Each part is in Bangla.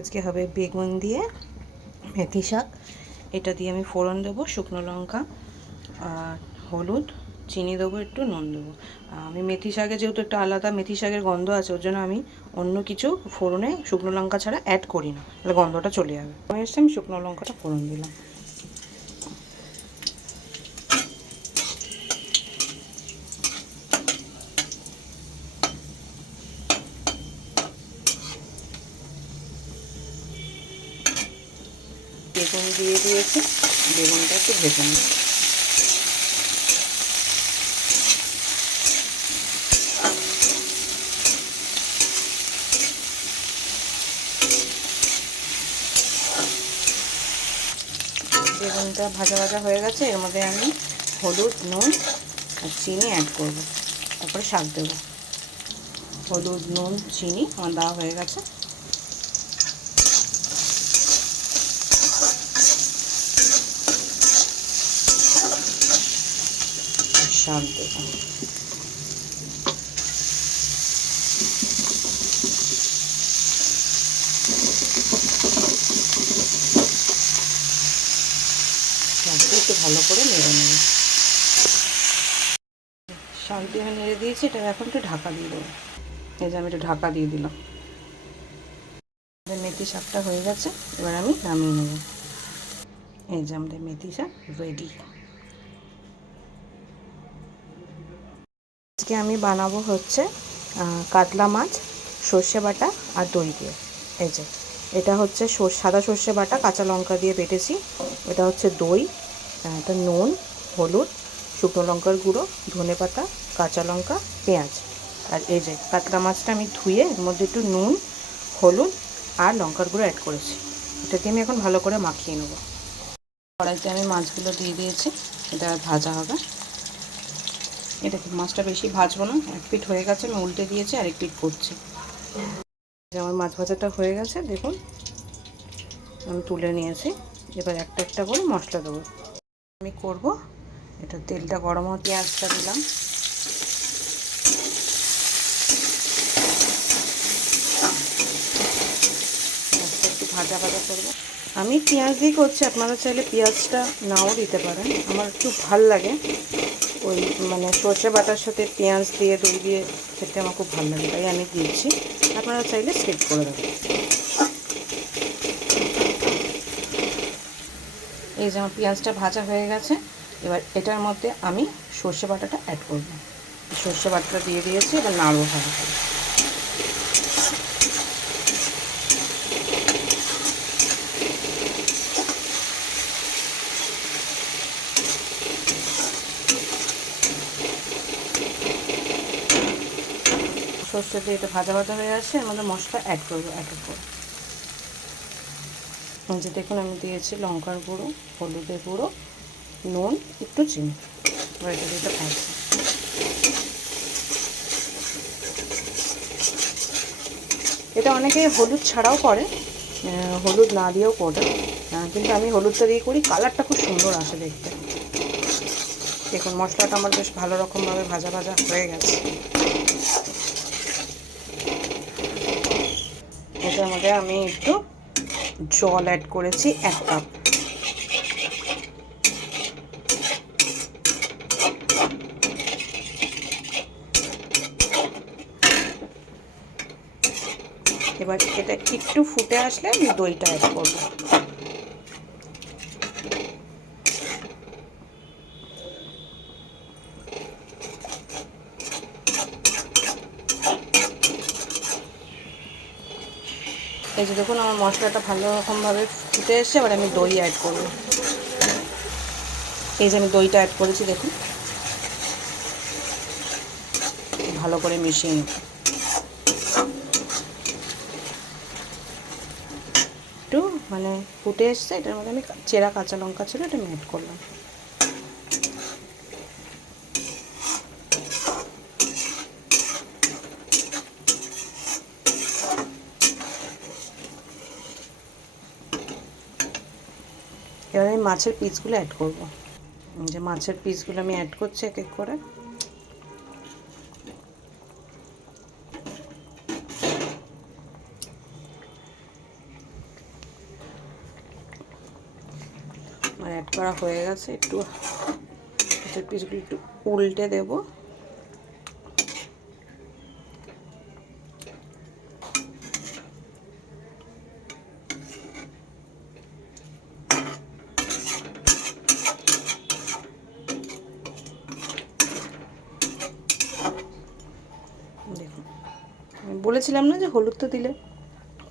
আজকে হবে বেগুন দিয়ে মেথি শাক। এটা দিয়ে আমি ফোড়ন দেবো, শুকনো লঙ্কা আর হলুদ, চিনি দেবো, একটু নুন দেবো। আমি মেথি শাকে যেহেতু একটু আলাদা মেথি শাকের গন্ধ আছে, ওর জন্য আমি অন্য কিছু ফোড়নে শুকনো লঙ্কা ছাড়া অ্যাড করি না, তাহলে গন্ধটা চলে যাবে। আমি শুকনো লঙ্কাটা ফোড়ন দিলাম। বেগুন দিয়ে দিয়েছি, বেগুনটা একটু ভেজে নিই। বেগুনটা ভাজা ভাজা হয়ে গেছে, এর মধ্যে আমি হলুদ, নুন আর চিনি অ্যাড করব, তারপরে শাক দেবো। হলুদ, নুন, চিনি আমার দেওয়া হয়ে গেছে। শাক দেবো। শাকটা একটু ভালো করে নেড়ে নেব। শাক দিয়ে আমি নেড়ে দিয়েছি, এটা এখন একটু ঢাকা দিয়ে দেবো। এই যে আমি একটু ঢাকা দিয়ে দিলাম। মেথি শাকটা হয়ে গেছে, এবার আমি নামিয়ে নেব। এই যে আমাদের মেথি শাক রেডি। আজকে আমি বানাবো হচ্ছে কাতলা মাছ সর্ষে বাটা আর দই দিয়ে। এই যে এটা হচ্ছে সাদা সর্ষে বাটা, কাঁচা লঙ্কা দিয়ে বেটেছি। এটা হচ্ছে দই, এটা নুন, হলুদ, শুকনো লঙ্কার গুঁড়ো, ধনেপাতা, কাঁচা লঙ্কা, পেঁয়াজ। আর এই যে কাতলা মাছটা আমি ধুয়ে এর মধ্যে একটু নুন, হলুদ আর লঙ্কার গুঁড়ো অ্যাড করেছি। এটা দিয়ে আমি এখন ভালো করে মাখিয়ে নেবো। কড়াইতে আমি মাছগুলো দিয়ে দিয়েছি, এটা ভাজা হবে। এটা মাছটা বেশি ভাজবো না, এক পিঠ হয়ে গেছে, আমি উল্টে দিয়েছি, আরেক পিঠ করছি। আমার মাছ ভাজাটা হয়ে গেছে, দেখুন আমি তুলে নিয়েছি। এবার একটা একটা করে মশলা দেবো। আমি করব এটা, তেলটা গরম হতে পেঁয়াজটা দিলাম। একটু ভাজা ভাজা করবো। আমি পেঁয়াজ দিয়ে করছি, আপনারা চাইলে পেঁয়াজটা নাও দিতে পারেন। আমার একটু ভাল লাগে ওই মানে সর্ষে বাটার সাথে পেঁয়াজ দিয়ে দই দিয়ে খেতে আমার খুব ভালো লাগে, তাই আমি দিচ্ছি। আপনারা চাইলে স্কিপ করে দেবেন। এই যে আমার পেঁয়াজটা ভাজা হয়ে গেছে, এবার এটার মধ্যে আমি সর্ষে বাটাটা অ্যাড করব। সর্ষে বাটাটা দিয়ে দিয়েছি, এবার নাড়বো ভালো করে। সর্ষে দিয়ে এটা ভাজা ভাজা হয়ে আসছে, এর মধ্যে মশলা অ্যাড করবো এক এক করে। যে দেখুন আমি দিয়েছি লঙ্কার গুঁড়ো, হলুদের গুঁড়ো, নুন, একটু চিনি। এবার এটা দিয়ে ভাজছি। এটা অনেকে হলুদ ছাড়াও করে, হলুদ না দিয়েও করে, কিন্তু আমি হলুদটা দিয়ে করি, কালারটা খুব সুন্দর আসে দেখতে। দেখুন মশলাটা আমার বেশ ভালো রকমভাবে ভাজা ভাজা হয়ে গেছে। এটার মধ্যে আমি একটু জল অ্যাড করেছি 1 কাপ। এবার এটা একটু ফুটে আসলে আমি দইটা অ্যাড করব। এই যে দেখুন আমার মশলাটা ভালো রকমভাবে ফুটে এসছে, এবার আমি দই অ্যাড করব। এই যে আমি দইটা অ্যাড করেছি, দেখুন ভালো করে মিশিয়ে নেব। একটু মানে ফুটে এসছে, এটার মধ্যে আমি চেরা কাঁচা লঙ্কা ছিল, এটা আমি অ্যাড করলাম। এবার আমি মাছের পিসগুলো অ্যাড করব। যে মাছের পিসগুলো আমি অ্যাড করছি এক এক করে। অ্যাড করা হয়ে গেছে। একটু মাছের পিসগুলো একটু উল্টে দেবো। দেখুন, আমি বলেছিলাম না যে হলুদ তো দিলে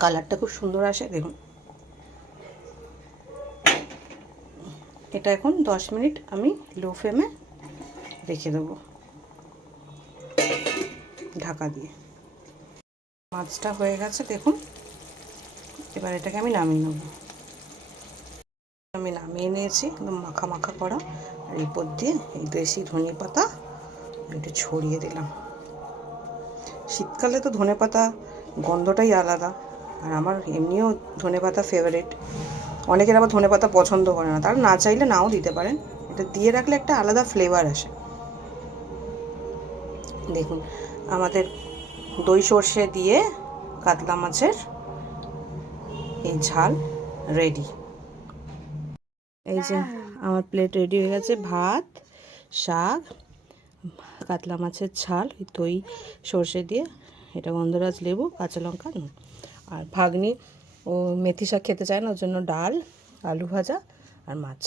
কালারটা খুব সুন্দর আসে। দেখুন, এটা এখন 10 মিনিট আমি লো ফ্লেমে রেখে দেবো ঢাকা দিয়ে। মাছটা হয়ে গেছে দেখুন। এবার এটাকে আমি নামিয়ে নেব। আমি নামিয়ে নিয়েছি, একদম মাখা মাখা করা। আর এরপর দিয়ে এই দেশি ধনে পাতা একটু ছড়িয়ে দিলাম। শীতকালে তো ধনে পাতা গন্ধটাই আলাদা, আর আমার এমনিও ধনে পাতা ফেভারিট। অনেকের আবার ধনে পাতা পছন্দ করে না, তারা না চাইলে নাও দিতে পারেন। এটা দিয়ে রাখলে একটা আলাদা ফ্লেভার আসে। দেখুন, আমাদের দই সর্ষে দিয়ে কাতলা মাছের এই ঝাল রেডি। এই যে আমার প্লেট রেডি হয়ে গেছে। ভাত, শাক, কাতলা মাছের ঝাল, দই সর্ষে দিয়ে, এটা গন্ধরাজ লেবু, কাঁচা লঙ্কা, নুন। আর ভাগ্নি ও মেথি শাক খেতে চায় না, ওর জন্য ডাল, আলু ভাজা আর মাছ।